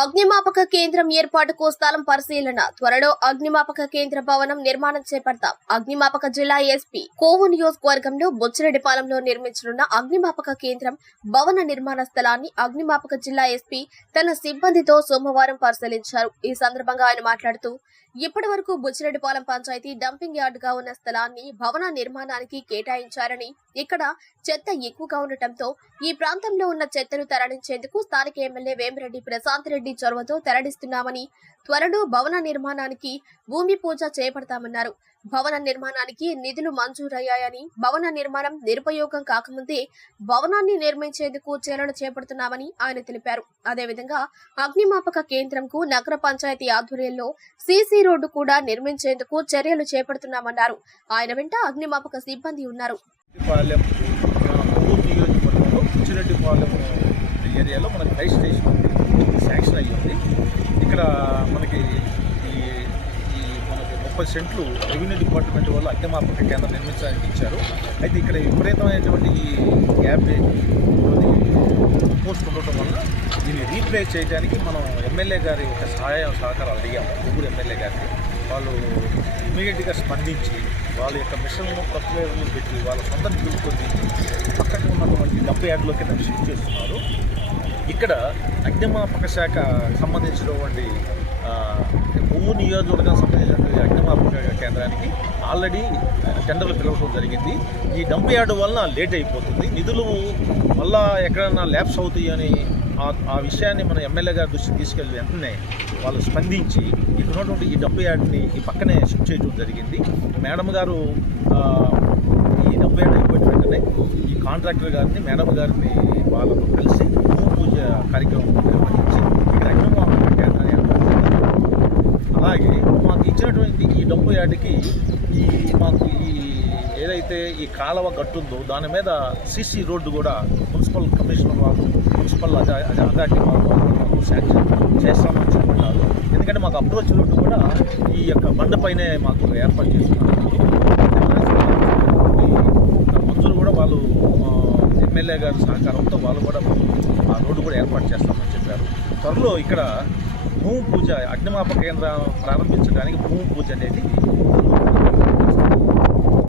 అగ్నిమాపక కేంద్రం ఏర్పాటుకు స్థలం పరిశీలన. త్వరలో అగ్నిమాపక కేంద్ర భవనం నిర్మాణం చేపడతాం. అగ్నిమాపక జిల్లా ఎస్పీ కోవు నియోజకవర్గంలో బొచ్చిరెడ్డిపాలెంలో నిర్మించనున్న అగ్నిమాపక కేంద్రం భవన నిర్మాణ స్థలాన్ని అగ్నిమాపక జిల్లా ఎస్పీ తన సిబ్బందితో సోమవారం పరిశీలించారు. ఈ సందర్భంగా ఆయన మాట్లాడుతూ ఇప్పటి వరకు బుచ్చిరెడ్డిపాలెం పంచాయతీ డంపింగ్ యార్డుగా ఉన్న స్థలాన్ని భవన నిర్మాణానికి కేటాయించారని ఇక్కడ చెత్త ఎక్కువగా ఉండటంతో ఈ ప్రాంతంలో ఉన్న చెత్తను తరలించేందుకు స్థానిక ఎమ్మెల్యే వేమిరెడ్డి ప్రశాంత్ రెడ్డి చొరవతో తెరడిస్తున్నామని త్వరలో భవన నిర్మాణానికి భూమి పూజ చేపడతామన్నారు. భవన నిర్మాణానికి నిధులు మంజూరయ్యాయని భవన నిర్మాణం నిరుపయోగం కాకముందే భవనాన్ని నిర్మించేందుకు చర్యలు చేపడుతున్నామని ఆయన తెలిపారు. అదేవిధంగా అగ్నిమాపక కేంద్రంకు నగర పంచాయతీ ఆధ్వర్యంలో సీసీ రోడ్డు కూడా నిర్మించేందుకు చర్యలు చేపడుతున్నామన్నారు. ఆయన వెంట అగ్నిమాపక సిబ్బంది ఉన్నారు. ఏరియాలో మనకి ఫైర్ స్టేషన్ ఇక్కడ మనకి ఈ ఈ మనకి ముప్పై సెంట్లు రెవెన్యూ డిపార్ట్మెంట్ వాళ్ళు అగ్నిమాపక కేంద్రం నిర్మించడానికి ఇచ్చారు. అయితే ఇక్కడ విపరీతమైనటువంటి ఈ గ్యాబేజ్ పోస్ట్ ఉండటం వల్ల దీన్ని రీప్లేస్ చేయడానికి మనం ఎమ్మెల్యే గారి ఒక సహాయ సహకారాలు అడిగాము ఊరు ఎమ్మెల్యే గారికి వాళ్ళు ఇమీడియట్గా స్పందించి వాళ్ళ యొక్క మిషన్లను ప్రక్రియలు పెట్టి వాళ్ళ సొంత నిధులు కొద్ది పక్కన ఉన్నటువంటి డబ్బు యాడ్లో కింద షిఫ్ట్ చేస్తున్నారు. ఇక్కడ అగ్నిమాపక శాఖ సంబంధించినటువంటి భూ కొవ్వు నియోజకవర్గం సంబంధించినటువంటి అగ్నిమాపక కేంద్రానికి ఆల్రెడీ టెండర్లు పిలవడం జరిగింది. ఈ డంప్ యార్డ్ వలన లేట్ అయిపోతుంది. నిధులు మళ్ళా ఎక్కడన్నా ల్యాబ్స్ అవుతాయి అని ఆ- ఆ విషయాన్ని మన ఎమ్మెల్యే గారి దృష్టికి తీసుకెళ్ళి వెంటనే వాళ్ళు స్పందించి ఇక్కడ ఉన్నటువంటి ఈ డంప్ యార్డ్ని ఈ పక్కనే షిఫ్ట్ చేయడం జరిగింది. మేడం గారు ఈ డంప్ యార్డ్ అయిపోయిన వెంటనే ఈ కాంట్రాక్టర్ గారిని మేడం గారిని వాళ్ళతో కలిసి కార్యక్రమం నిర్వహించి ఇక్కడ అగ్నిమాపక కేంద్రాన్ని అలాగే మాకు ఇచ్చినటువంటి ఈ డబ్బు యాటికి ఈ మాకు ఈ ఏదైతే ఈ కాలవ గట్టుందో దాని మీద సిసి రోడ్డు కూడా మున్సిపల్ కమిషనర్ వాళ్ళు మున్సిపల్ అథారిటీ వాళ్ళు మాకు శాంక్షన్ చేస్తామని చెప్పారు ఎందుకంటే మాకు అప్రోచ్ రోడ్డు కూడా ఈ యొక్క బండపైనే మాకు ఏర్పాటు చేస్తున్నారు ఈ మంజూరు కూడా వాళ్ళు ఆ, ఎమ్మెల్యే గారి సహకారంతో వాళ్ళు కూడా ఆ రోడ్డు కూడా ఏర్పాటు చేస్తామని చెప్పారు. త్వరలో ఇక్కడ భూమి పూజ అగ్నిమాపక కేంద్రం ప్రారంభించడానికి భూమి పూజ అనేది